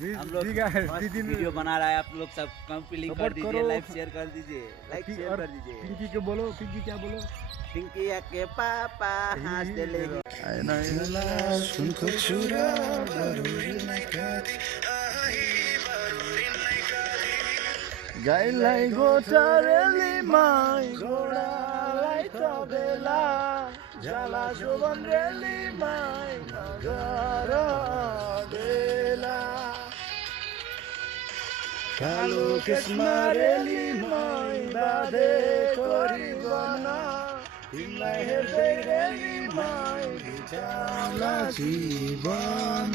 हम लोग वीडियो बना रहा है, आप लोग सब कमेंट कर दीजिए, लाइक शेयर कर दीजिए, लाइक शेयर कर दीजिए। पिंकी के बोलो, पिंकी क्या बोलो? पिंकी के पापा हाँस देले सुनको छुरा गाईलाई गोटारेली माई घोडालाई त बेला जाला जोबन रेली माई नगर बेला कालो केसमा रेली माई बाधे गरिबन तिमीलाई हेर्दै रेली माई बिताउला जीवन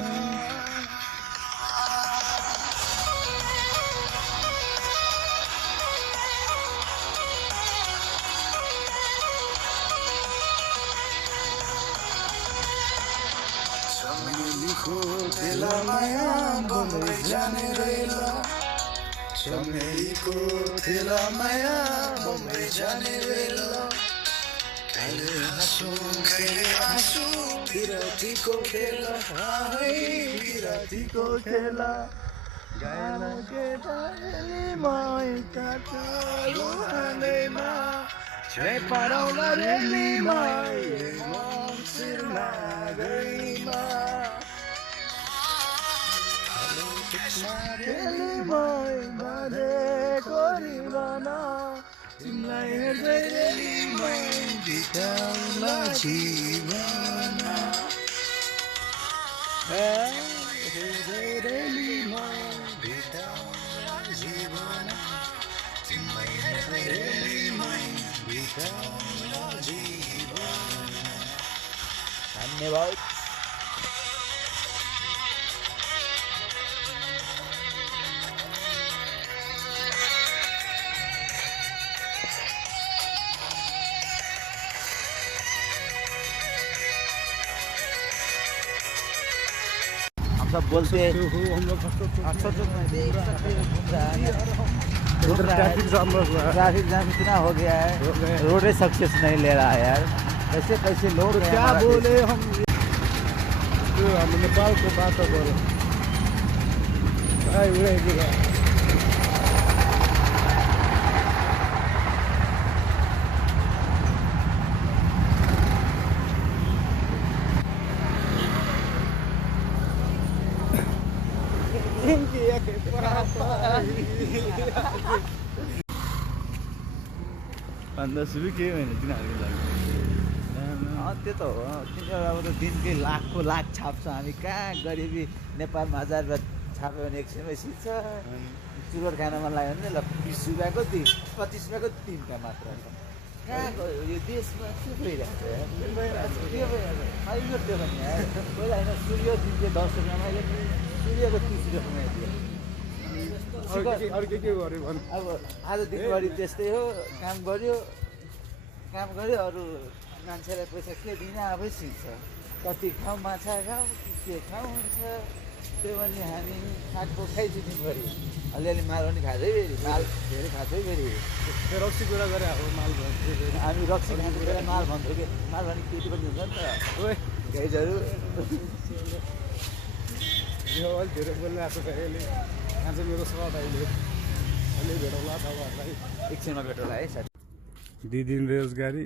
खेला माया बम्बई जाने रेला चमेलीको खेला माया बम्बई जाने रेला कहिले हाँसु कहिले आँसु विरतीको खेला है विरतीको खेला गाना केटाले मै काटो हालेमा छे पराउला रेली मै मन्सिरमा गइमा खेली मै बाधे गरिबन तिमीलाई हेर्दै रेली मै बिताउला जीवन हेर्दै रेली मै बिताउला जीवन तिमीलाई हेर्दै रेली मै बिताउला जीवन। धन्यवाद। सब बोलते हैं हम लोग ट्रैफिक जाम इतना हो गया है, रोड सक्सेस नहीं ले रहा है यार। कैसे कैसे लोग क्या बोले हम नेपाल को बात बोले अन्त सुरु के होइन तिनीहरूको लागि त्यो त हो। तिनीहरू अब त दिनकै लाखको लाख छाप्छ, हामी कहाँ गरिबी नेपालमा 1000 रुपियाँ छाप्यो भने 100 मै सिक्छ। चुरोट खान मन लाग्यो भने ल 20 रुपियाँको 3 25 रुपियाँको 3टा मात्र। कहाँ गयो यो देशमा? के भइरहेको छ यार? के भइरहेको त्यो पनि यार। पहिला होइन सूर्य दिन्थ्यो 10 रुपियाँमा, अहिले सूर्यको 30 रुपियाँमा दियो। अरू के गर्यो भन्? अब आज दिनभरि त्यस्तै हो, काम गऱ्यो अरू मान्छेलाई पैसा के दिन आफै सिक्छ। कति खाउँ माछा खाउँ के खाउँ हुन्छ त्यो पनि हामी खाएको खाइदियो दिनभरि। अलिअलि माल पनि खाँदै फेरि माल धेरै खाँदै फेरि रक्सी कुरा गरे अब माल हामी रक्सी खाँदै बेला माल भन्छौँ कि माल भने केटी पनि हुन्छ नि त गाइजहरू। यो अलिक धेरै बोलिरहेको छ अहिले आज मेरो सवाल अहिले अलि भेटौँला तपाईँहरूलाई एकछिनमा भेटौँला है साथी। दिदी रोजगारी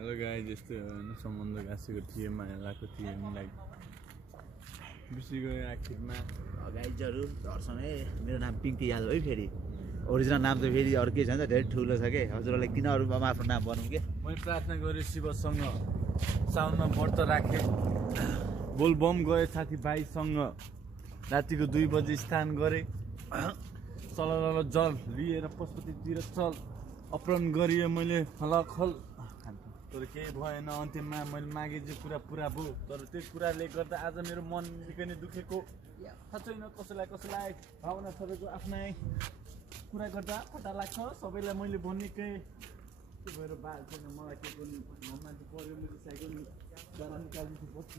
हेलो गाई जस्तै हो होइन, सम्बन्ध गाँसेको थिएँ, माया लगाएको थिएँ उनलाई बिर्सी गयो आखिरमा। गाइजहरू झर्छौँ है। मेरो नाम पिङ्की यादव है। फेरि ओरिजिनल नाम त फेरि अरू केही छैन, धेरै ठुलो छ कि हजुरहरूलाई किन अरू आफ्नो नाम बनाउँ कि। मैले प्रार्थना गरेँ शिवसँग, साउनमा व्रत राखेँ, बोलबम गएँ साथीभाइसँग, रातिको 2 बजी स्नान गरेँ, सलल जल लिएर पशुपतितिर चल अपहरण गरिएँ मैले हलखल। तर केही भएन, अन्त्यमा मैले मागे जे कुरा पुरा भयो। तर त्यो कुराले गर्दा आज मेरो मन निकै नै दुखेको थाहा छैन कसैलाई भावना सबैको आफ्नै कुरा गर्दा फटा लाग्छ। सबैलाई मैले भनेकै त्यो भएर बाल छैन मलाई के पनि मान्छे पऱ्यो मेरो साइकल जान निकालिदिन्छु बस्छु।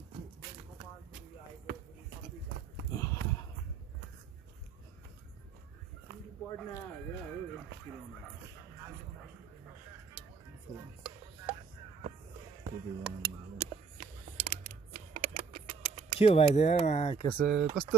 के हो भाइ कस्तो